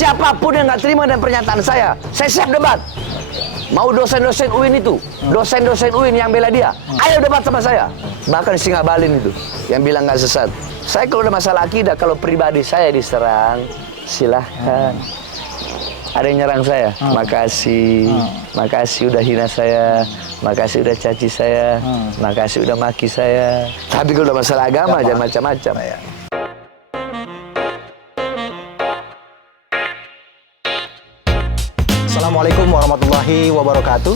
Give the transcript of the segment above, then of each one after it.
Siapapun yang nggak terima dengan pernyataan saya siap debat. Mau dosen-dosen UIN itu, dosen-dosen UIN yang bela dia, ayo debat sama saya. Bahkan si Ngabalin itu, yang bilang nggak sesat. Saya kalau ada masalah akidah, kalau pribadi saya diserang, silahkan. Ada yang nyerang saya, makasih, makasih udah hina saya, makasih udah caci saya, makasih udah maki saya. Tapi kalau udah masalah agama, jangan macam-macam. Assalamualaikum warahmatullahi wabarakatuh.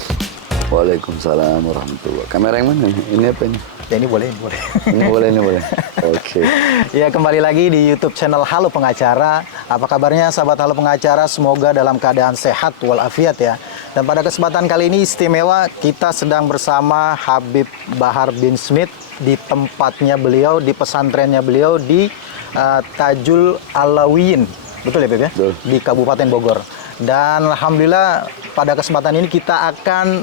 Waalaikumsalam warahmatullahi. Kamera yang mana? Ini apa ini? Ya ini boleh, boleh. Ini boleh, ini boleh. Oke. Ya, kembali lagi di YouTube channel Halo Pengacara. Apa kabarnya sahabat Halo Pengacara? Semoga dalam keadaan sehat walafiat ya. Dan pada kesempatan kali ini istimewa, kita sedang bersama Habib Bahar bin Smith di tempatnya beliau, di pesantrennya beliau di Tajul Alawiyin. Betul ya, Beb ya? Betul. Di Kabupaten Bogor. Dan alhamdulillah pada kesempatan ini kita akan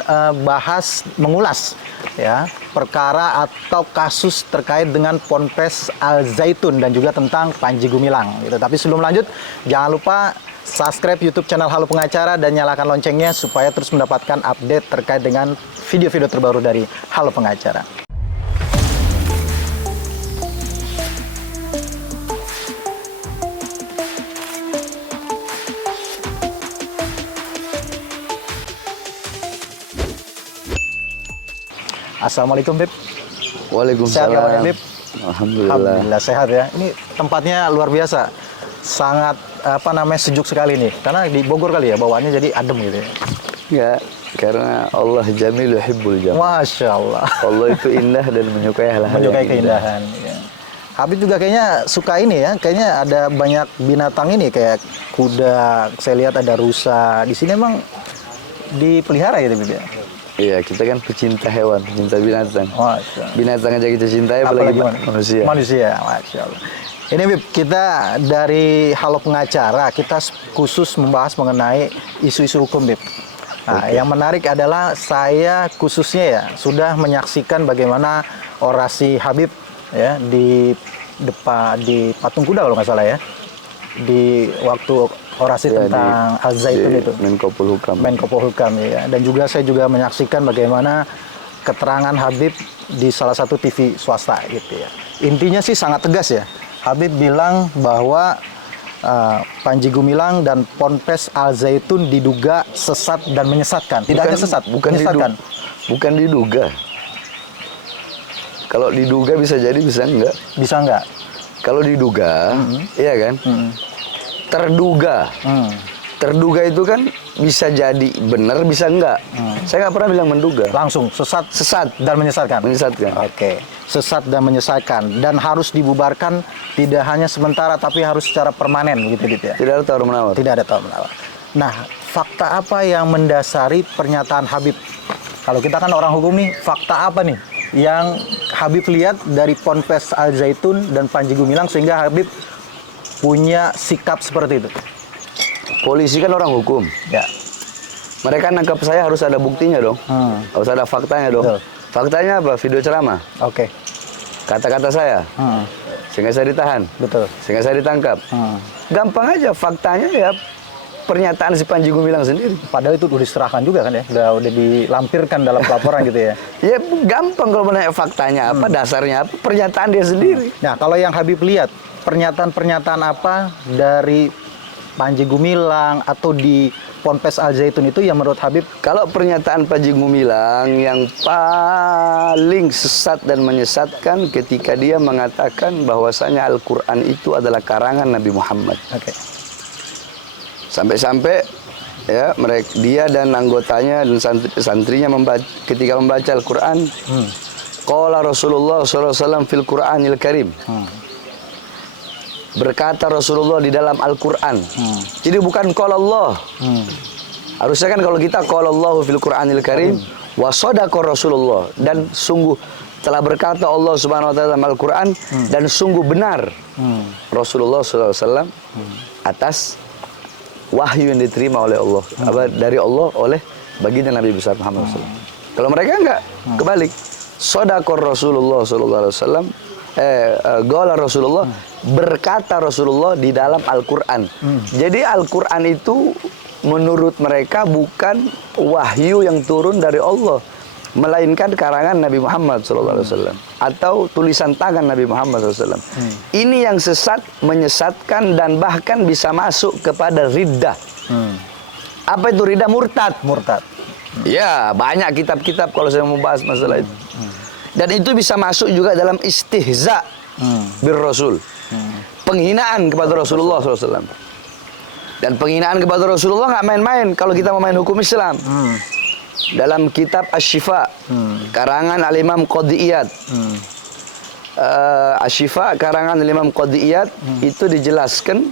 mengulas ya perkara atau kasus terkait dengan Ponpes Al Zaitun dan juga tentang Panji Gumilang gitu. Tapi sebelum lanjut, jangan lupa subscribe YouTube channel Halo Pengacara dan nyalakan loncengnya supaya terus mendapatkan update terkait dengan video-video terbaru dari Halo Pengacara. Assalamualaikum, Beb. Waalaikumsalam. Sehat ya, Beb? Alhamdulillah. Alhamdulillah sehat ya. Ini tempatnya luar biasa. Sangat sejuk sekali nih. Karena di Bogor kali ya bawaannya jadi adem gitu ya. Ya, karena Allah Jamil yuhibbul jamal. Masya Allah. Allah itu indah dan menyukai hal-hal Menyukai yang keindahan. Ya. Habib juga kayaknya suka ini ya. Kayaknya ada banyak binatang ini kayak kuda. Saya lihat ada rusa. Di sini emang dipelihara ya, Beb ya? Iya, kita kan pecinta hewan, pecinta binatang. Masya Allah. Binatang aja kita cintai, apalagi manusia. Manusia, Masya Allah. Ini Bib, kita dari Halo Pengacara, kita khusus membahas mengenai isu-isu hukum, Bib. Nah, yang menarik adalah saya khususnya ya sudah menyaksikan bagaimana orasi Habib ya di Patung Kuda kalau nggak salah ya, di waktu orasi ya, tentang Al Zaitun itu. Menko Polhukam. Menko Polhukam ya. Dan juga saya juga menyaksikan bagaimana keterangan Habib di salah satu TV swasta gitu ya. Intinya sih sangat tegas ya. Habib bilang bahwa Panji Gumilang dan Ponpes Al Zaitun diduga sesat dan menyesatkan. Tidak hanya sesat, bukan menyesatkan. Bukan diduga. Kalau diduga bisa jadi, bisa enggak. Bisa enggak. Kalau diduga, iya kan? Terduga. Terduga itu kan bisa jadi benar, bisa enggak. Saya nggak pernah bilang menduga. Langsung sesat dan menyesatkan. Menyesatkan. Oke. Sesat dan menyesatkan dan harus dibubarkan tidak hanya sementara tapi harus secara permanen gitu ya. Tidak ada tawar menawar. Tidak ada tawar menawar. Nah, fakta apa yang mendasari pernyataan Habib? Kalau kita kan orang hukum nih, fakta apa nih yang Habib lihat dari Ponpes Al Zaitun dan Panji Gumilang sehingga Habib punya sikap seperti itu? Polisi kan orang hukum. Ya. Mereka nangkap saya harus ada buktinya dong. Harus ada faktanya dong. Betul. Faktanya apa? Video ceramah. Oke. Kata-kata saya. Sehingga saya ditahan. Betul. Sehingga saya ditangkap. Gampang aja faktanya ya pernyataan si Panji Gumilang sendiri. Padahal itu udah diserahkan juga kan ya. Udah dilampirkan dalam laporan gitu ya. Ya gampang kalau menanya faktanya apa, dasarnya apa, pernyataan dia sendiri. Nah, kalau yang Habib lihat pernyataan-pernyataan apa dari Panji Gumilang atau di Ponpes Al Zaitun itu yang menurut Habib? Kalau pernyataan Panji Gumilang yang paling sesat dan menyesatkan ketika dia mengatakan bahwasanya Al-Quran itu adalah karangan Nabi Muhammad. Oke. Sampai-sampai ya dia dan anggotanya dan santrinya ketika membaca Al-Quran, qala Rasulullah SAW fil Quranil Karim. Berkata Rasulullah di dalam Al-Quran. Jadi bukan qala Allah. Harusnya kan kalau kita qala Allahu fil Quranil Karim wa shadaqa Rasulullah, dan sungguh telah berkata Allah Subhanahu wa taala dalam Al-Quran dan sungguh benar Rasulullah SAW atas wahyu yang diterima oleh Allah, dari Allah oleh baginda Nabi besar Muhammad SAW. Kalau mereka enggak, kebalik. Shadaqa Rasulullah SAW Qala Rasulullah, berkata Rasulullah di dalam Al-Quran. Jadi Al-Quran itu menurut mereka bukan wahyu yang turun dari Allah, melainkan karangan Nabi Muhammad SAW atau tulisan tangan Nabi Muhammad SAW. Ini yang sesat, menyesatkan, dan bahkan bisa masuk kepada riddah. Apa itu riddah? Murtad. Murtad. Ya, banyak kitab-kitab kalau saya membahas masalah itu. Dan itu bisa masuk juga dalam istihza bir Rasul. Penghinaan kepada Rasulullah SAW. Dan penghinaan kepada Rasulullah nggak main-main kalau kita mau main hukum Islam. Dalam kitab Asy-Syifa, karangan Al-Imam Qadiyat. Asy-Syifa karangan Al-Imam Qadiyat itu dijelaskan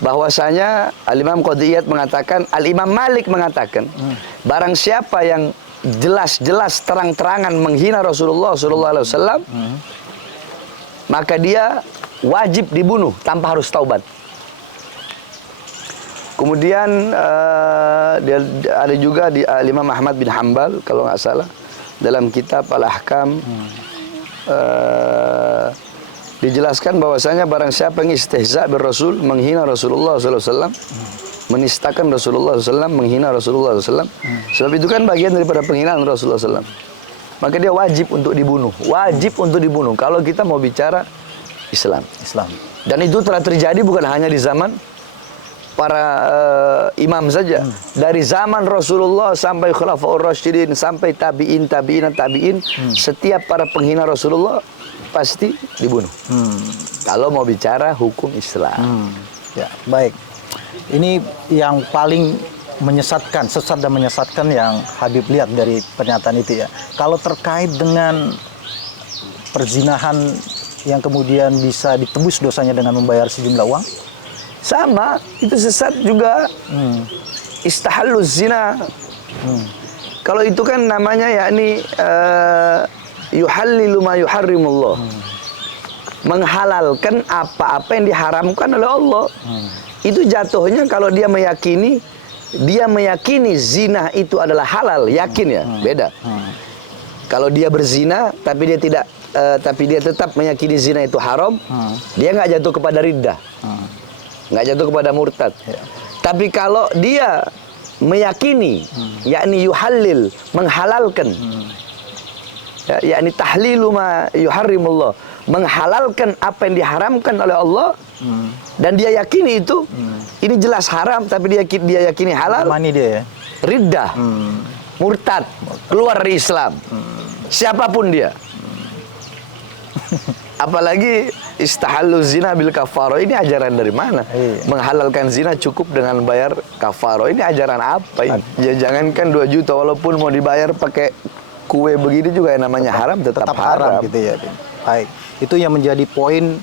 bahwasanya Al-Imam Qadiyat mengatakan, Al-Imam Malik mengatakan, barang siapa yang jelas-jelas terang-terangan menghina Rasulullah SAW, maka dia wajib dibunuh tanpa harus taubat. Kemudian ada juga di Imam Ahmad bin Hanbal kalau nggak salah dalam kitab Al-Ahkam dijelaskan bahwasanya barang siapa yang istihza bir Rasul, menghina Rasulullah SAW, menistakan Rasulullah SAW, menghina Rasulullah SAW, sebab itu kan bagian daripada penghinaan Rasulullah SAW, maka dia wajib untuk dibunuh. Wajib untuk dibunuh kalau kita mau bicara Islam. Dan itu telah terjadi bukan hanya di zaman para imam saja. Dari zaman Rasulullah sampai Khulafaur Rasyidin, sampai tabi'in, setiap para penghina Rasulullah pasti dibunuh. Kalau mau bicara hukum Islam. Ya, baik. Ini yang paling menyesatkan, sesat dan menyesatkan yang Habib lihat dari pernyataan itu ya. Kalau terkait dengan perzinahan yang kemudian bisa ditebus dosanya dengan membayar sejumlah uang, sama, itu sesat juga. Istahalluz zina. Kalau itu kan namanya yakni yuhallilu ma yuharrimullah. Menghalalkan apa-apa yang diharamkan oleh Allah. Itu jatuhnya kalau dia meyakini zina itu adalah halal, yakin ya, beda. Kalau dia berzina tapi dia tidak tapi dia tetap meyakini zina itu haram, dia nggak jatuh kepada riddah. Nggak jatuh kepada murtad. Tapi kalau dia meyakini, yakni yuhallil, menghalalkan, yakni tahlilu ma yuharrimullah, menghalalkan apa yang diharamkan oleh Allah, dan dia yakini itu, ini jelas haram, tapi dia yakini halal, mani dia ya? Riddah, murtad, keluar dari Islam, siapapun dia. Apalagi istahallu zina bil kafaro, ini ajaran dari mana? Menghalalkan zina cukup dengan bayar kafaro, ini ajaran apa ini? Ya, jangankan 2 juta, walaupun mau dibayar pakai kue begini juga yang namanya haram, tetap haram gitu ya. Baik, itu yang menjadi poin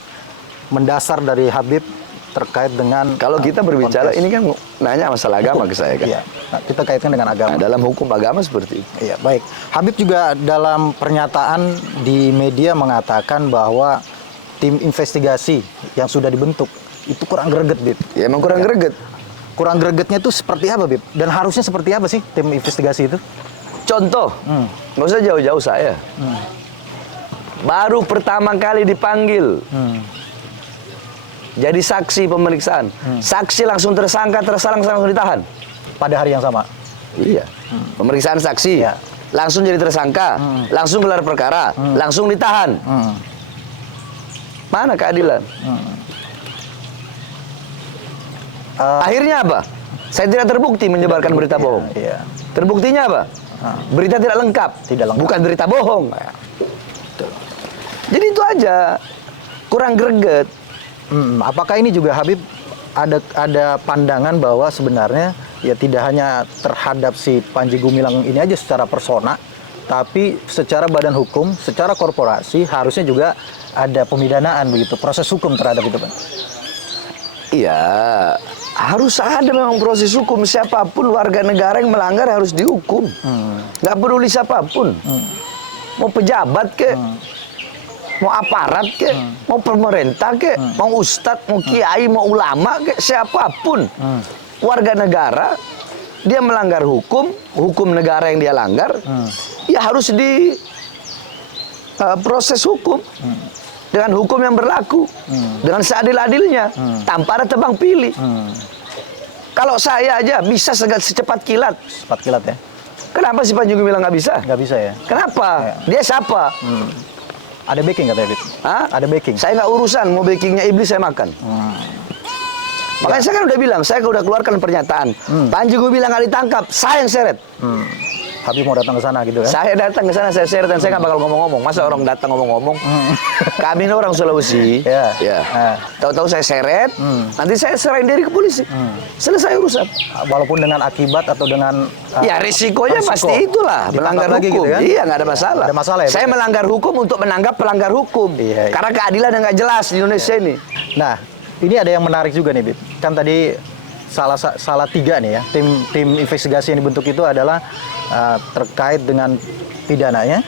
mendasar dari Habib terkait dengan kalau kita berbicara ini kan nanya masalah agama ke saya kan. Iya. Nah, kita kaitkan dengan agama. Nah, dalam hukum agama seperti itu. Iya, baik. Habib juga dalam pernyataan di media mengatakan bahwa tim investigasi yang sudah dibentuk itu kurang greget, Bib. Ya, emang kurang greget. Kurang gregetnya itu seperti apa, Bib? Dan harusnya seperti apa sih tim investigasi itu? Contoh, nggak usah jauh-jauh saya. Baru pertama kali dipanggil. Jadi saksi pemeriksaan. Saksi langsung tersangka, langsung ditahan. Pada hari yang sama? Iya. Pemeriksaan saksi. Ya. Langsung jadi tersangka. Langsung gelar perkara. Langsung ditahan. Mana keadilan? Akhirnya apa? Saya tidak terbukti menyebarkan berita bohong. Iya. Terbuktinya apa? Berita tidak lengkap. Bukan berita bohong. Jadi itu aja. Kurang greget. Apakah ini juga Habib ada pandangan bahwa sebenarnya ya tidak hanya terhadap si Panji Gumilang ini aja secara persona, tapi secara badan hukum, secara korporasi harusnya juga ada pemidanaan begitu, proses hukum terhadap itu, Pak? Iya, harus ada memang proses hukum. Siapapun warga negara yang melanggar harus dihukum. Nggak peduli siapapun. Mau pejabat kek, mau aparat kek, mau pemerintah kek, mau ustadz, mau kiai, mau ulama kek, siapapun warga negara, dia melanggar hukum negara yang dia langgar, ya harus di proses hukum. dengan hukum yang berlaku, dengan seadil-adilnya, tanpa ada tebang pilih. Kalau saya aja bisa secepat kilat. Cepat kilat ya. Kenapa si Panji Gumilang nggak bisa? Nggak bisa ya. Kenapa? Dia siapa? Ada backing katanya, Bib? Hah? Ada backing. Saya nggak urusan, mau backingnya iblis saya makan. Makanya saya kan udah bilang, saya udah keluarkan pernyataan. Panji Gumilang nggak ditangkap, saya yang seret. Habib mau datang ke sana gitu kan? Saya datang ke sana, saya seret dan saya nggak bakal ngomong-ngomong. Masa orang datang ngomong-ngomong? Kami ini orang Sulawesi. Ya. Tahu-tahu saya seret, nanti saya serahin diri ke polisi. Selesai urusan. Walaupun dengan akibat atau dengan Ya risikonya resiko. pasti itulah, Ditangkap melanggar lagi hukum. gitu kan? Iya, nggak ada masalah. Ada masalah ya, saya Pak? melanggar hukum untuk menanggap pelanggar hukum. Iya. Karena keadilan yang nggak jelas di Indonesia ini. Nah, ini ada yang menarik juga nih, Bib. Kan tadi salah tiga nih ya. Tim investigasi yang dibentuk itu adalah terkait dengan pidananya,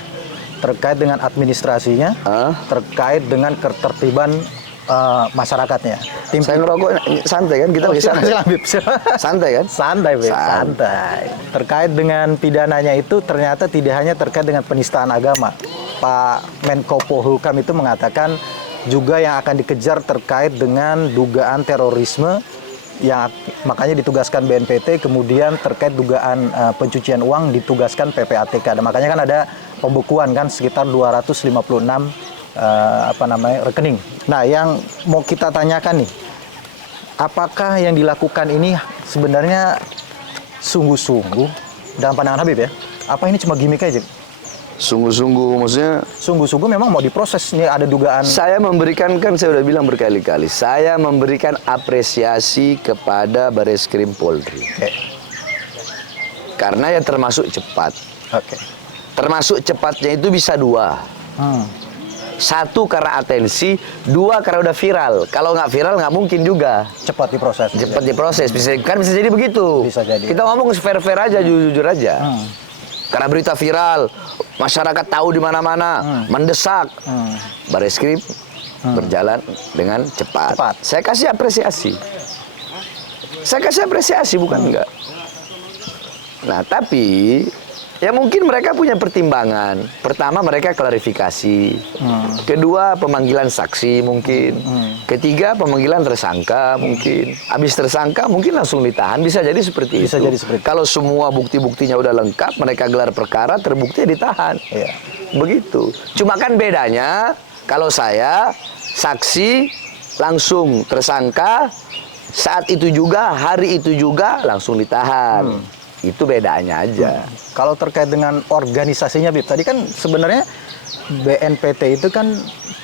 terkait dengan administrasinya, terkait dengan ketertiban masyarakatnya. Saya ngerokok santai kan, kita lagi santai. Silakan, Bib. Santai kan? Santai, Bib. Santai. Terkait dengan pidananya itu ternyata tidak hanya terkait dengan penistaan agama. Pak Menko Polhukam itu mengatakan juga yang akan dikejar terkait dengan dugaan terorisme yang makanya ditugaskan BNPT, kemudian terkait dugaan pencucian uang ditugaskan PPATK. Dan makanya kan ada pembekuan kan sekitar 256 rekening. Nah, yang mau kita tanyakan nih, apakah yang dilakukan ini sebenarnya sungguh-sungguh dalam pandangan Habib ya? Apa ini cuma gimmick aja? Sungguh-sungguh, maksudnya Sungguh-sungguh memang mau diproses, ini ada dugaan. saya memberikan, kan saya udah bilang berkali-kali, saya memberikan apresiasi kepada Bareskrim Polri. Oke. Karena ya termasuk cepat. Oke. Termasuk cepatnya itu bisa dua. Satu karena atensi, dua karena udah viral. Kalau nggak viral nggak mungkin juga. Cepat diproses. Cepat diproses, bisa jadi begitu. Bisa jadi. Kita ngomong fair-fair aja, jujur aja. Karena berita viral, masyarakat tahu di mana-mana, mendesak. Bareskrim berjalan dengan cepat. Saya kasih apresiasi. Bukan enggak. Nah, tapi ya mungkin mereka punya pertimbangan. Pertama, mereka klarifikasi. Kedua, pemanggilan saksi mungkin. Ketiga, pemanggilan tersangka mungkin. Habis tersangka mungkin langsung ditahan. Bisa jadi seperti Bisa itu. jadi seperti itu. Kalau semua bukti-buktinya udah lengkap, mereka gelar perkara, terbukti ditahan. Iya. Begitu. Cuma kan bedanya, kalau saya saksi langsung tersangka, saat itu juga, hari itu juga langsung ditahan. Itu bedanya aja. Kalau terkait dengan organisasinya, Bib, tadi kan sebenarnya BNPT itu kan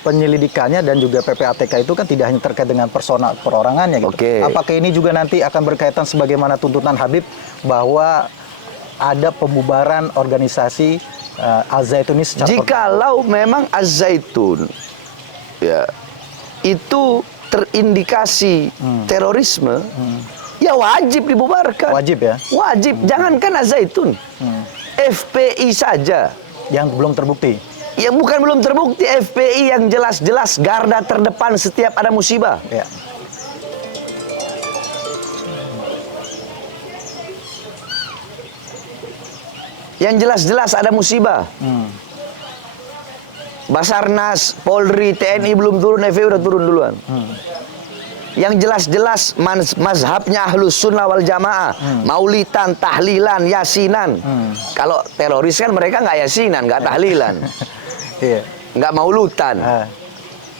penyelidikannya dan juga PPATK itu kan tidak hanya terkait dengan personal perorangannya gitu. Oke. Apakah ini juga nanti akan berkaitan sebagaimana tuntutan Habib bahwa ada pembubaran organisasi Al-Zaitun ini secara Jikalau memang Az-Zaitun ya itu terindikasi terorisme, ya wajib dibubarkan. wajib ya, Wajib. Jangankan Az-Zaitun, FPI saja. yang belum terbukti. Ya bukan belum terbukti, FPI yang jelas-jelas garda terdepan setiap ada musibah. Ya. Yang jelas-jelas ada musibah. Basarnas, Polri, TNI belum turun, FPI udah turun duluan. Yang jelas-jelas mazhabnya Ahlus Sunnah wal Jamaah, maulitan, tahlilan, yasinan. Kalau teroris kan mereka nggak yasinan, nggak tahlilan, Iya. nggak maulutan.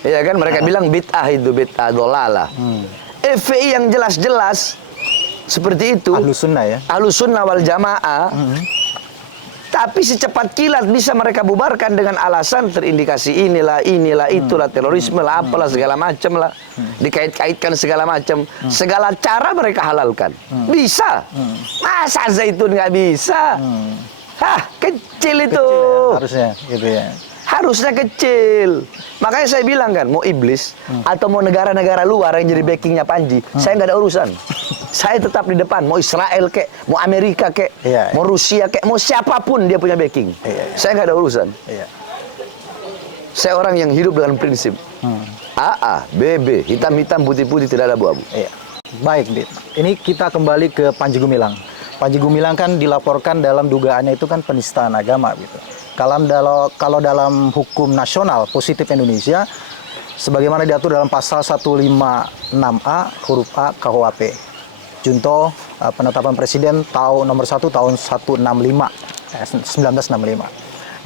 Iya kan, mereka bilang bid'ah itu, bid'ah dolalah. FPI yang jelas-jelas seperti itu, Ahlus Sunnah ya. Ahlus Sunnah wal Jamaah, tapi secepat kilat bisa mereka bubarkan dengan alasan terindikasi inilah, itulah, terorisme lah, apalah, segala macam lah. Dikait-kaitkan segala macam. Segala cara mereka halalkan. Bisa. Masa Zaitun nggak bisa? Hah, kecil itu. Harusnya gitu ya. Harusnya kecil. Makanya saya bilang kan, mau iblis atau mau negara-negara luar yang jadi backingnya Panji, saya nggak ada urusan. Saya tetap di depan, mau Israel kek, mau Amerika kek, Iya. mau Rusia kek, mau siapapun dia punya backing. Iya. Saya nggak ada urusan. Iya. Saya orang yang hidup dengan prinsip. AA, BB, hitam-hitam, putih-putih, tidak ada abu-abu. Iya. Baik, Bib. Ini kita kembali ke Panji Gumilang. Panji Gumilang kan dilaporkan dalam dugaannya itu kan penistaan agama gitu. Kalau dalam hukum nasional positif Indonesia, sebagaimana diatur dalam pasal 156A huruf A KUHP. Junto penetapan presiden nomor 1 tahun 1965.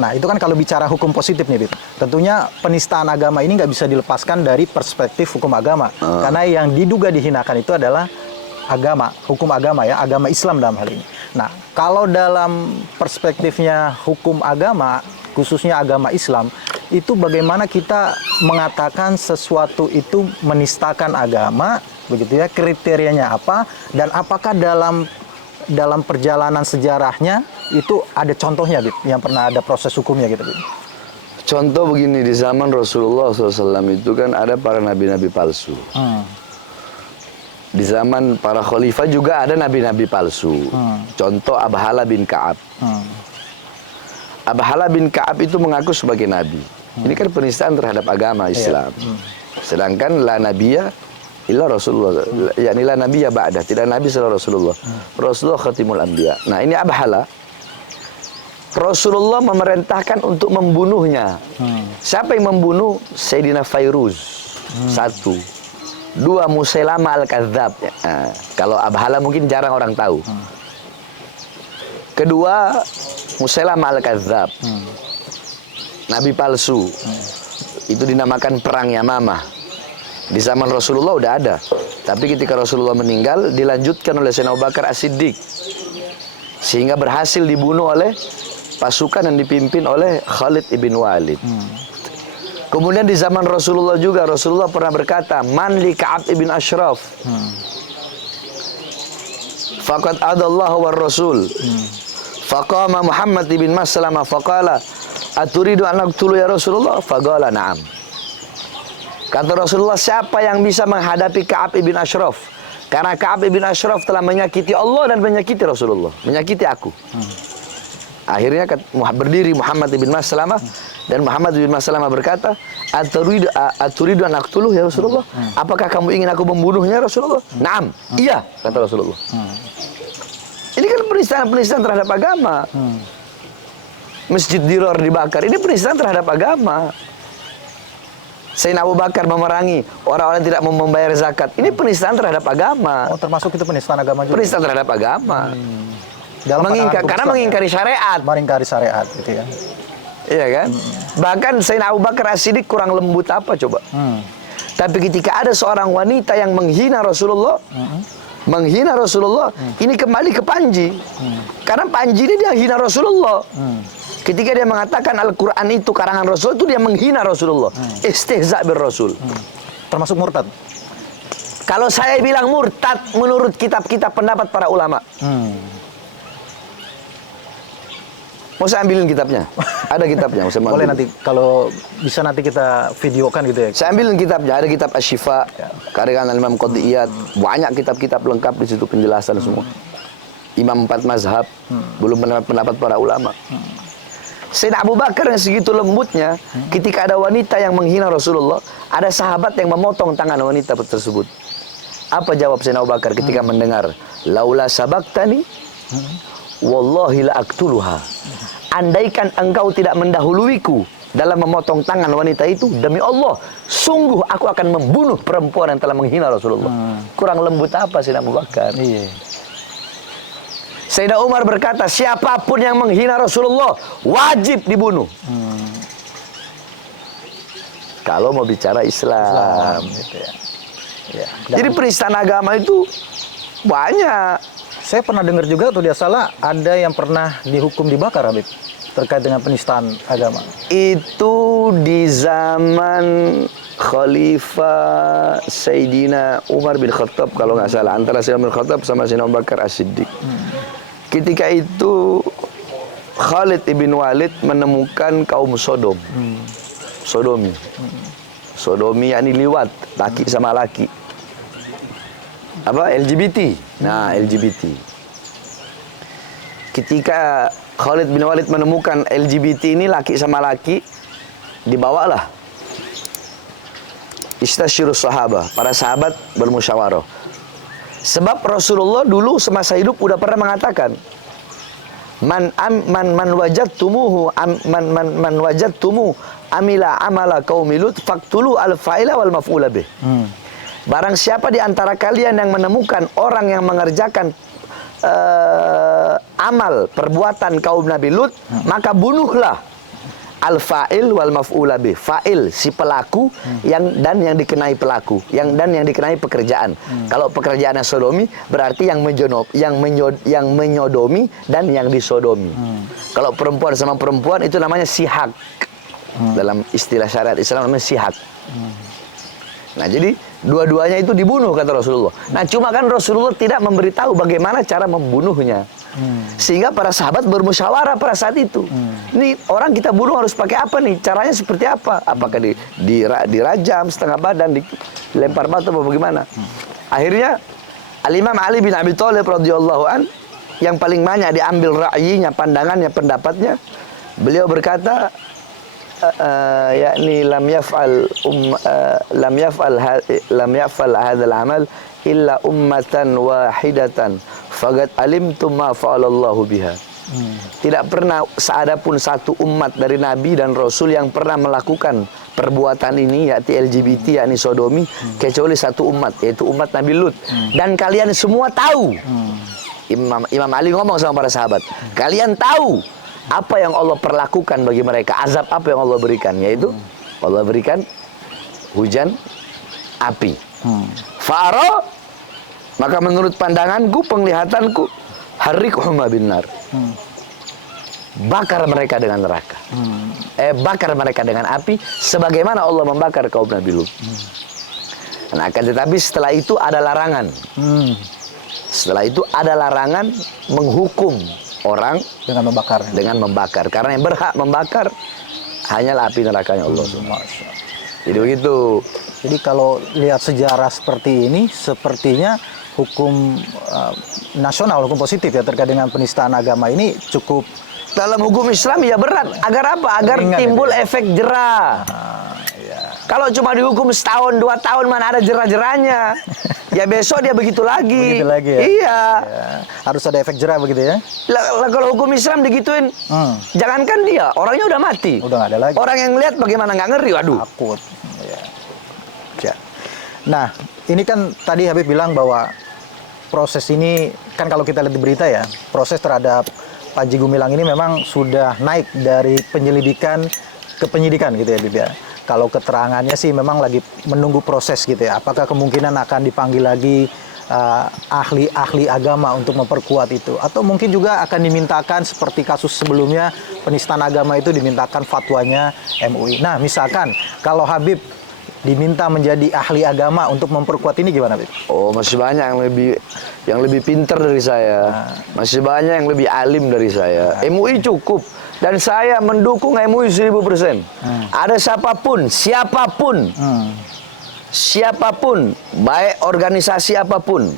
Nah, itu kan kalau bicara hukum positif nih, Bib. Tentunya penistaan agama ini nggak bisa dilepaskan dari perspektif hukum agama. Karena yang diduga dihinakan itu adalah agama, hukum agama ya, agama Islam dalam hal ini. Nah, kalau dalam perspektifnya hukum agama, khususnya agama Islam, itu bagaimana kita mengatakan sesuatu itu menistakan agama, begitu ya, kriterianya apa, dan apakah dalam perjalanan sejarahnya itu ada contohnya, Bib, yang pernah ada proses hukumnya gitu, Bib? Contoh begini, di zaman Rasulullah SAW itu kan ada para nabi-nabi palsu. Di zaman para khalifah juga ada nabi-nabi palsu. Contoh Abhala bin Ka'ab. Abhala bin Ka'ab itu mengaku sebagai nabi. Ini kan penistaan terhadap agama Islam. Sedangkan la nabiyya illa Rasulullah. Yakni la nabiyya ba'dah, tidak nabi setelah Rasulullah. Rasulullah khatimul anbiya. Nah, ini Abhala. Rasulullah memerintahkan untuk membunuhnya. Siapa yang membunuh? Sayyidina Fairuz. Satu. Dua, Musailama al-Kadzab. Kalau Abhala mungkin jarang orang tahu. Kedua, Musailama al-Kadzab. Nabi palsu. Itu dinamakan perang Yamamah. Di zaman Rasulullah udah ada. Tapi ketika Rasulullah meninggal, dilanjutkan oleh Sayyidina Abu Bakar As-Siddiq. Sehingga berhasil dibunuh oleh pasukan yang dipimpin oleh Khalid ibn Walid. Kemudian di zaman Rasulullah juga, Rasulullah pernah berkata, Man li Ka'ab ibn Ashraf. Faqad adallahu war Rasul. Faqama Muhammad ibn Maslamah faqala, aturidu an aqtulu ya Rasulullah? Faqala na'am. Kata Rasulullah, siapa yang bisa menghadapi Ka'ab ibn Ashraf? Karena Ka'ab ibn Ashraf telah menyakiti Allah dan menyakiti Rasulullah, menyakiti aku. Akhirnya berdiri Muhammad ibn Maslamah, dan Muhammad ibn Maslamah berkata, aturidu an aqtuluh ya Rasulullah? Apakah kamu ingin aku membunuhnya Rasulullah? Naam, iya, kata Rasulullah. Ini kan penistaan terhadap agama. Masjid Dirar dibakar, ini penistaan terhadap agama. Sayyidina Abu Bakar memerangi orang-orang yang tidak mau membayar zakat, ini penistaan terhadap agama. Oh, termasuk itu penistaan agama juga? Penistaan terhadap agama. Karena mengingkari syariat. Mengingkari syariat, gitu ya. Iya kan? Bahkan Sayyidina Abu Bakar As-Siddiq kurang lembut apa coba? Tapi ketika ada seorang wanita yang menghina Rasulullah, ini kembali ke Panji. Karena Panji ini dia hina Rasulullah. Ketika dia mengatakan Al-Quran itu karangan Rasul, itu dia menghina Rasulullah. Istihza' bir Rasul. Termasuk murtad? Kalau saya bilang murtad menurut kitab-kitab pendapat para ulama. Mau saya ambilin kitabnya? Ada kitabnya. Boleh nanti, kalau bisa nanti kita videokan gitu ya. Saya ambilin kitabnya. Ada kitab Asy-Syifa, karangan Imam Qadiyat. Banyak kitab-kitab lengkap di situ penjelasan semua. Imam 4 mazhab, belum pendapat para ulama. Sayyidina Abu Bakar yang segitu lembutnya, ketika ada wanita yang menghina Rasulullah, ada sahabat yang memotong tangan wanita tersebut. Apa jawab Sayyidina Abu Bakar ketika mendengar, laula sabaktani, wallahi la aqtuluha. Andaikan engkau tidak mendahuluiku dalam memotong tangan wanita itu, demi Allah, sungguh aku akan membunuh perempuan yang telah menghina Rasulullah. Kurang lembut apa Sayyidina Abu Bakar? Sayyidina Umar berkata, siapapun yang menghina Rasulullah wajib dibunuh. Kalau mau bicara Islam. Gitu ya. Jadi penistaan agama itu banyak. Saya pernah dengar juga tuh dia salah, ada yang pernah dihukum dibakar, Habib, terkait dengan penistaan agama. Itu di zaman Khalifah Sayyidina Umar bin Khattab, kalau nggak salah, antara Sayyidina Umar bin Khattab sama Sayyidina Abu Bakar As-Siddiq. Ketika itu Khalid ibn Walid menemukan kaum Sodom, Sodomi, Sodomi yakni liwat, laki sama laki. Apa? LGBT. Nah, LGBT. Ketika Khalid bin Walid menemukan LGBT ini laki sama laki, dibawalah istasyirus sahabah, para sahabat bermusyawarah. Sebab Rasulullah dulu semasa hidup udah pernah mengatakan, man wajadtumuhu man wajadtumu amila amala qaumi Lut faqtulu al-fa'ila wal maf'ula bih. Barang siapa di antara kalian yang menemukan orang yang mengerjakan amal perbuatan kaum Nabi Lut, maka bunuhlah al-fa'il wal maf'ula bih. Fa'il si pelaku yang dikenai pelaku, yang dikenai pekerjaan. Kalau pekerjaannya sodomi berarti yang menyodomi dan yang disodomi. Kalau perempuan sama perempuan itu namanya sihak. Dalam istilah syariat Islam namanya sihak. Nah, jadi dua-duanya itu dibunuh kata Rasulullah. Nah, cuma kan Rasulullah tidak memberitahu bagaimana cara membunuhnya. Sehingga para sahabat bermusyawarah pada saat itu. Ini orang kita bunuh harus pakai apa nih? Caranya seperti apa? Apakah dirajam setengah badan, dilempar batu, apa bagaimana? Akhirnya Al-Imam Ali bin Abi Thalib radhiyallahu an yang paling banyak diambil ra'yinya, pandangannya, pendapatnya. Beliau berkata, yakni lam yaf'al hadzal amal illa ummatan wahidatan faqad alimtum ma fa'alallahu biha. Tidak pernah seada pun satu umat dari Nabi dan Rasul yang pernah melakukan perbuatan ini, yaitu LGBT, yakni sodomi, kecuali satu umat, yaitu umat Nabi Lut. Dan kalian semua tahu, Imam Ali ngomong sama para sahabat, kalian tahu apa yang Allah perlakukan bagi mereka, azab apa yang Allah berikan, yaitu Allah berikan hujan api. Faro, maka menurut pandanganku, penglihatanku, harriqhum binar. Bakar mereka dengan neraka. Bakar mereka dengan api sebagaimana Allah membakar kaum Nabi Lut. Nah, akan tetapi setelah itu ada larangan. Setelah itu ada larangan menghukum orang dengan membakar. Karena yang berhak membakar hanyalah api nerakanya Allah. Jadi begitu. Jadi kalau lihat sejarah seperti ini, sepertinya hukum nasional, hukum positif ya terkait dengan penistaan agama ini cukup. Dalam hukum Islam ya berat. Agar apa? Agar timbul efek jerah. Kalau cuma dihukum setahun, 2 tahun, mana ada jerah-jerahnya. Ya besok dia begitu lagi. Begitu lagi ya? Iya. Ya. Harus ada efek jerah begitu ya? Kalau hukum Islam digituin, jangankan dia, orangnya udah mati. Udah nggak ada lagi. Orang yang lihat bagaimana nggak ngeri, waduh. Takut. Ya. Nah, ini kan tadi Habib bilang bahwa proses ini, kan kalau kita lihat di berita ya, proses terhadap Panji Gumilang ini memang sudah naik dari penyelidikan ke penyidikan gitu ya Habib ya. Kalau keterangannya sih memang lagi menunggu proses gitu ya. Apakah kemungkinan akan dipanggil lagi ahli-ahli agama untuk memperkuat itu? Atau mungkin juga akan dimintakan seperti kasus sebelumnya penistaan agama itu dimintakan fatwanya MUI. Nah misalkan kalau Habib diminta menjadi ahli agama untuk memperkuat ini gimana Habib? Oh masih banyak yang lebih pintar dari saya. Masih banyak yang lebih alim dari saya. MUI cukup. Dan saya mendukung MUI 1000%. Ada siapapun, siapapun, baik organisasi apapun,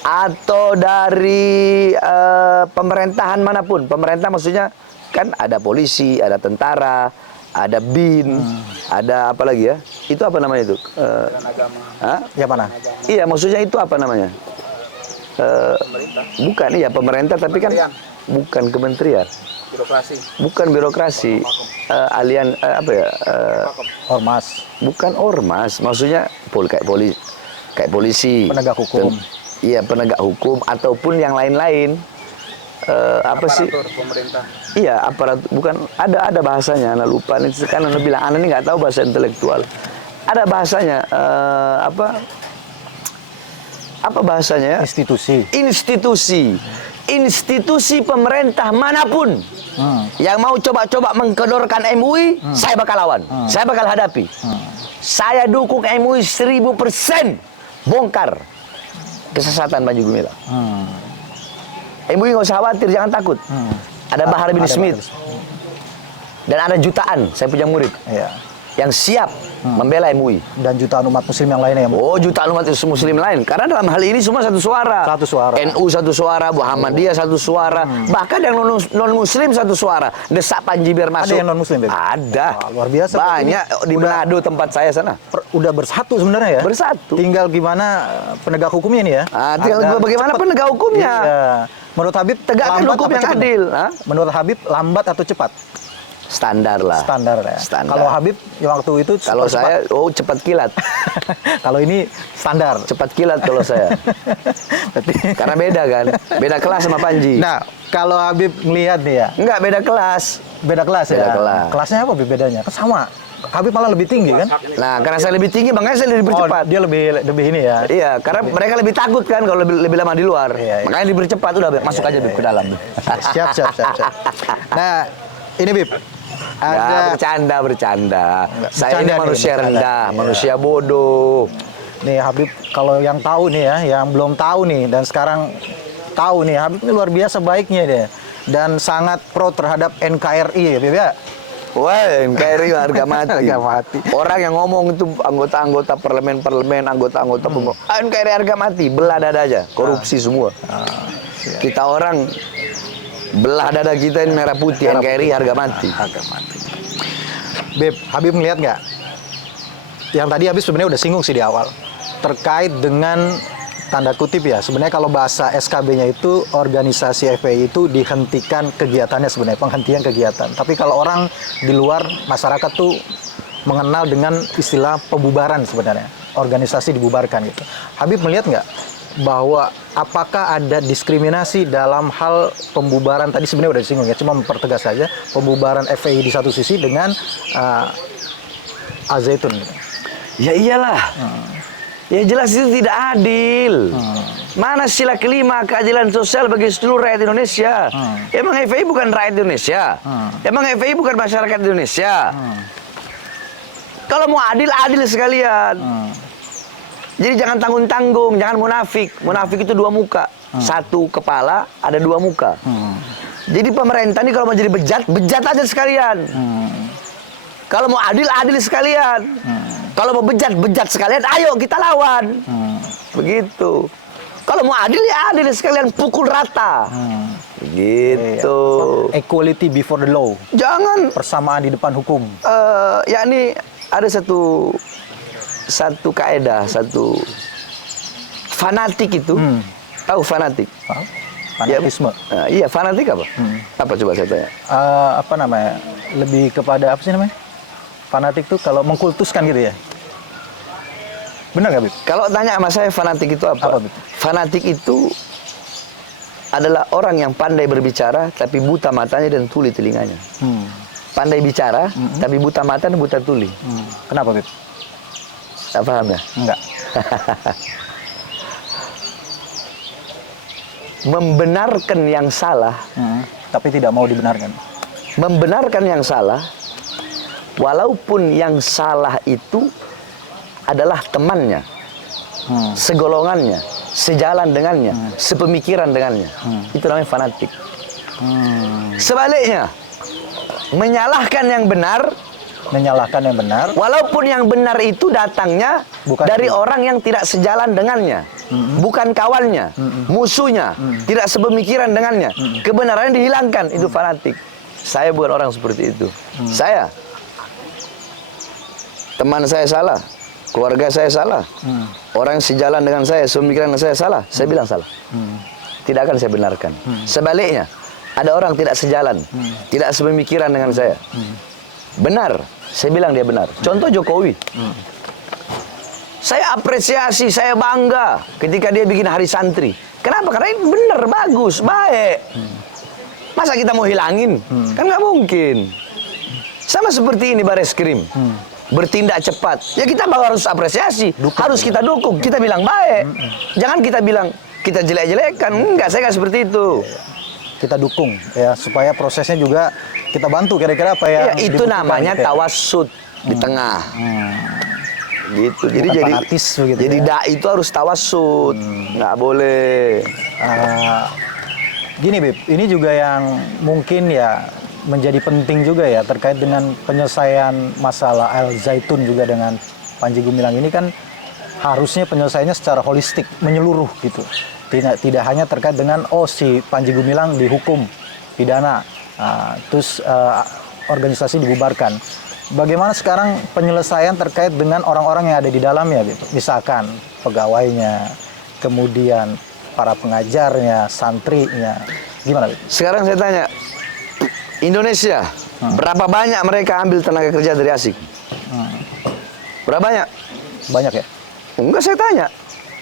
atau dari pemerintahan manapun. Pemerintah maksudnya kan ada polisi, ada tentara, ada BIN, ada apa lagi ya? Itu apa namanya itu? Ya mana? Iya, maksudnya itu apa namanya? Bukan, iya pemerintah, tapi kan bukan kementerian. Bukan birokrasi, apa ya? Ormas. Bukan ormas, maksudnya kayak polisi. Penegak hukum. Iya, penegak hukum ataupun yang lain-lain. Apa sih? Pemerintah. Iya, aparat, bukan, ada bahasanya, anak lupa. Ini sekarang anak bilang, anak ini nggak tahu bahasa intelektual. Ada bahasanya, apa bahasanya? Institusi pemerintah manapun yang mau coba-coba mengkedorkan MUI, saya bakal lawan, saya bakal hadapi. Saya dukung MUI 1000% bongkar kesesatan Panji Gumilang. MUI nggak usah khawatir, jangan takut. Ada Bahar bin Smith dan ada jutaan, saya punya murid yang siap membela MUI. Dan jutaan umat muslim yang lainnya ya? Oh, jutaan umat muslim lain. Karena dalam hal ini semua satu suara. Satu suara. NU satu suara, Muhammadiyah satu suara. Bahkan yang non-muslim satu suara. Desak Panji biar masuk. Ada yang non-muslim, Beb? Ada. Wah, luar biasa. Banyak di Manado tempat saya sana. Udah bersatu sebenarnya ya? Bersatu. Tinggal gimana penegak hukumnya nih ya? Tinggal bagaimana penegak hukumnya. Iya. Menurut Habib, tegakkan hukum yang adil. Menurut Habib, lambat atau cepat? Standar lah. Standar ya. Standar. Kalau Habib yang waktu itu Kalau saya, cepat kilat. kalau ini standar. Cepat kilat kalau saya. Berarti- Karena beda kan. Beda kelas sama Panji. Nah, kalau Habib ngelihat nih ya, Enggak, beda kelas. beda kelas Beda ya. kelas. Kelasnya apa Habib bedanya? Kan sama. Habib malah lebih tinggi kan? Nah, karena saya lebih tinggi, makanya saya lebih Oh, percepat. dia lebih ini ya. Iya, karena mereka lebih takut kan kalau lebih lama di luar. Iya, iya. Makanya dipercepat, udah masuk aja Bib, ke dalam. Siap. Nah, ini Bib. Ya, Ada bercanda. Saya bercanda ini nih, manusia bercanda. rendah, Iya. manusia bodoh. nih Habib, kalau yang tahu nih ya, yang belum tahu nih dan sekarang tahu nih, Habib ini luar biasa baiknya dia dan sangat pro terhadap NKRI ya Bib ya. Wah, NKRI harga mati. Harga mati. Orang yang ngomong itu anggota-anggota parlemen, anggota-anggota NKRI harga mati, belah dada aja, korupsi semua. Kita orang belah dada kita ini merah putih, NKRI harga mati. Harga mati. Bib, Habib melihat nggak? Yang tadi Habib sebenarnya udah singgung sih di awal terkait dengan tanda kutip ya, sebenarnya kalau bahasa SKB-nya itu organisasi FPI itu dihentikan kegiatannya sebenarnya, penghentian kegiatan. Tapi kalau orang di luar masyarakat tuh mengenal dengan istilah pembubaran sebenarnya, organisasi dibubarkan gitu. Habib melihat nggak bahwa apakah ada diskriminasi dalam hal pembubaran tadi sebenarnya udah disinggung ya, cuma mempertegas saja pembubaran FPI di satu sisi dengan Al Zaitun. Ya iyalah. Ya jelas itu tidak adil. Mana sila kelima keadilan sosial bagi seluruh rakyat Indonesia? Emang FPI bukan rakyat Indonesia? Emang FPI bukan masyarakat Indonesia? Kalau mau adil, adil sekalian. Jadi jangan tanggung-tanggung, jangan munafik. Munafik itu dua muka. Satu kepala, ada dua muka. Jadi pemerintah ini kalau mau jadi bejat, bejat aja sekalian. Kalau mau adil, adil sekalian. Kalau mau bejat, bejat sekalian. Ayo kita lawan. Begitu. Kalau mau adil, ya adil sekalian. Pukul rata. Gitu. Equality before the law. Jangan. Persamaan di depan hukum. Yakni ada satu kaedah, satu fanatik itu. Tahu fanatik? Fanatisme. Iya, fanatik apa? Apa coba saya tanya? Apa namanya? Lebih kepada apa sih namanya? Fanatik tuh kalau mengkultuskan gitu ya. Benar nggak, Bib? Kalau tanya sama saya fanatik itu apa? Apa, Bib? Fanatik itu adalah orang yang pandai berbicara tapi buta matanya dan tuli telinganya. Pandai bicara tapi buta mata dan buta tuli. Kenapa, Bib? Tak paham ya? Enggak. Membenarkan yang salah, Tapi tidak mau dibenarkan. membenarkan yang salah, walaupun yang salah itu adalah temannya, segolongannya, sejalan dengannya, sepemikiran dengannya. Itu namanya fanatik. Sebaliknya, menyalahkan yang benar, Menyalahkan yang benar. walaupun yang benar itu datangnya Bukan dari itu. orang yang tidak sejalan dengannya, bukan kawannya, musuhnya, tidak sepemikiran dengannya. Kebenarannya dihilangkan, itu fanatik. Saya bukan orang seperti itu. Saya, teman saya salah, keluarga saya salah, orang yang sejalan dengan saya, sepemikiran dengan saya salah, saya bilang salah. Tidak akan saya benarkan. Sebaliknya, ada orang tidak sejalan, tidak sepemikiran dengan saya. Benar, saya bilang dia benar. Contoh Jokowi. Saya apresiasi, saya bangga ketika dia bikin hari santri. Kenapa? Karena ini benar, bagus, baik. Masa kita mau hilangin? Kan nggak mungkin. Sama seperti ini Bareskrim. Bertindak cepat. Ya kita harus apresiasi, harus kita dukung. Kita bilang baik. Jangan kita bilang kita jelek-jelekan. Enggak, saya nggak seperti itu. Kita dukung ya supaya prosesnya juga kita bantu kira-kira apa yang Ya, itu dibutuhkan, namanya gitu ya. tawassut di tengah. Gitu. Jadi Bukan jadi fanatis begitu jadi ya. dai itu harus tawassut. Nggak boleh. Gini Bib, ini juga yang mungkin ya menjadi penting juga ya terkait dengan penyelesaian masalah Al Zaitun juga dengan Panji Gumilang ini kan harusnya penyelesaiannya secara holistik, menyeluruh gitu. Tidak hanya terkait dengan si Panji Gumilang dihukum pidana, terus organisasi dibubarkan. Bagaimana sekarang penyelesaian terkait dengan orang-orang yang ada di dalamnya gitu. Misalkan pegawainya, kemudian para pengajarnya, santrinya, gimana? Sekarang saya tanya, Indonesia Berapa banyak mereka ambil tenaga kerja dari asing? Berapa banyak? Banyak ya? Enggak, saya tanya.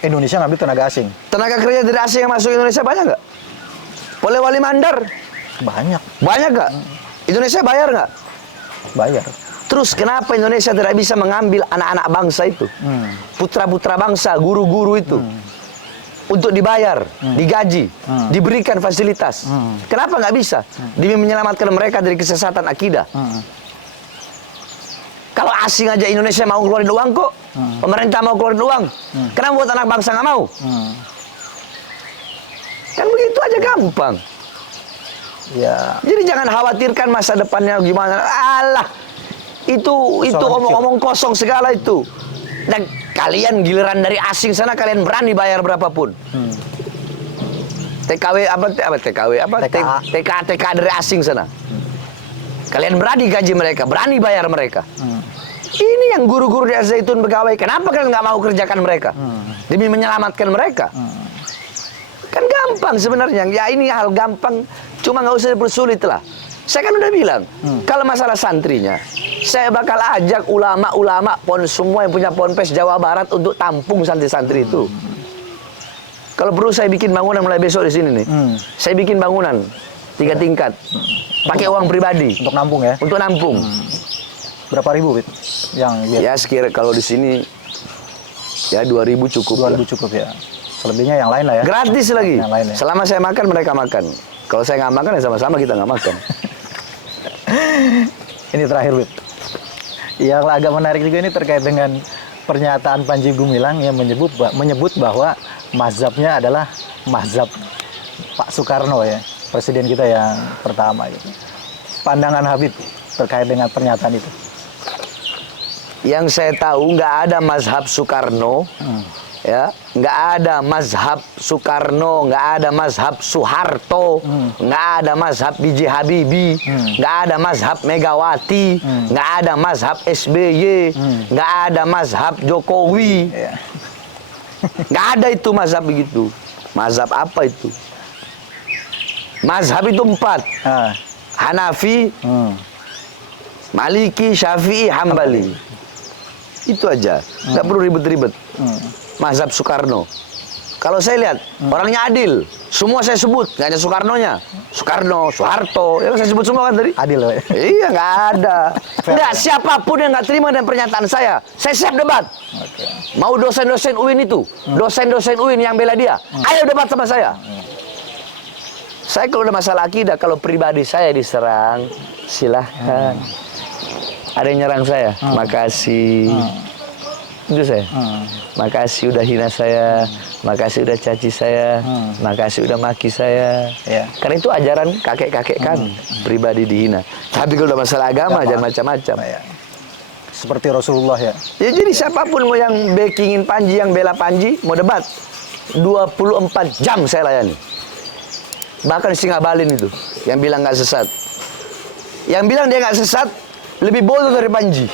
Indonesia ngambil tenaga asing? Tenaga kerja dari asing yang masuk Indonesia banyak nggak? Polewali Mandar? Banyak. Banyak nggak? Indonesia bayar nggak? Bayar. Terus kenapa Indonesia tidak bisa mengambil anak-anak bangsa itu? Putra-putra bangsa, guru-guru itu. Untuk dibayar, digaji, diberikan fasilitas. Kenapa nggak bisa? Demi menyelamatkan mereka dari kesesatan akidah. Kalau asing aja Indonesia mau keluarin uang kok. Pemerintah mau keluarin uang. Kenapa buat anak bangsa nggak mau? Kan begitu aja gampang. Ya. Jadi jangan khawatirkan masa depannya gimana. Alah, itu omong-omong kosong segala itu. Dan kalian giliran dari asing sana kalian berani bayar berapapun. TKW TK dari asing sana. Kalian berani gaji mereka, berani bayar mereka. Ini yang guru-guru di Al-Zaitun pegawai. Kenapa kalian nggak mau kerjakan mereka? Demi menyelamatkan mereka. Kan gampang sebenarnya. Ya ini hal gampang, cuma nggak usah dipersulit lah. Saya kan udah bilang, kalau masalah santrinya, saya bakal ajak ulama-ulama semua yang punya ponpes Jawa Barat untuk tampung santri-santri itu. Kalau perlu saya bikin bangunan mulai besok di sini nih. Saya bikin bangunan 3 tingkat, pakai uang pribadi. Untuk nampung ya? Untuk nampung. Berapa ribu, Wit? Ya sekira kalau di sini ya 2.000 cukup. 2.000 cukup ya. Selebihnya yang lain lah ya. Gratis lagi. Yang lain ya. Selama saya makan mereka makan. Kalau saya nggak makan ya sama-sama kita nggak makan. Ini terakhir, Wit. Yang agak menarik juga ini terkait dengan pernyataan Panji Gumilang yang menyebut bahwa mazhabnya adalah mazhab Pak Soekarno ya, presiden kita yang pertama gitu. Pandangan Habib terkait dengan pernyataan itu. Yang saya tahu nggak ada mazhab Soekarno, ya, nggak ada mazhab Soekarno, nggak ada mazhab Soeharto, nggak ada mazhab B.J. Habibie, nggak ada mazhab Megawati, nggak ada mazhab SBY, nggak ada mazhab Jokowi, nggak ada itu mazhab begitu. Mazhab apa itu? Mazhab itu 4, Hanafi, Maliki, Syafi'i, Hambali. Itu aja, nggak perlu ribet-ribet. Mazhab Soekarno. Kalau saya lihat, orangnya adil. Semua saya sebut, nggak ada Soekarnonya. Soekarno, Soeharto, ya saya sebut semua kan tadi. Adil ya? Iya, nggak ada. Nggak, siapapun yang nggak terima dengan pernyataan saya siap debat. Mau dosen-dosen UIN itu, dosen-dosen UIN yang bela dia, ayo debat sama saya. Saya kalau ada masalah akidah, kalau pribadi saya diserang, silahkan. Ada yang nyerang saya, makasih. Itu saya. Makasih udah hina saya, makasih udah caci saya, makasih udah maki saya. Karena itu ajaran kakek-kakek kami, pribadi dihina. Tapi kalau udah masalah agama, jangan macam-macam. Seperti Rasulullah ya. Ya jadi siapapun mau yang backingin Panji, yang bela Panji, mau debat, 24 jam saya layani. Bahkan si Ngabalin itu, yang bilang nggak sesat. Yang bilang dia nggak sesat, lebih bodoh dari Panji.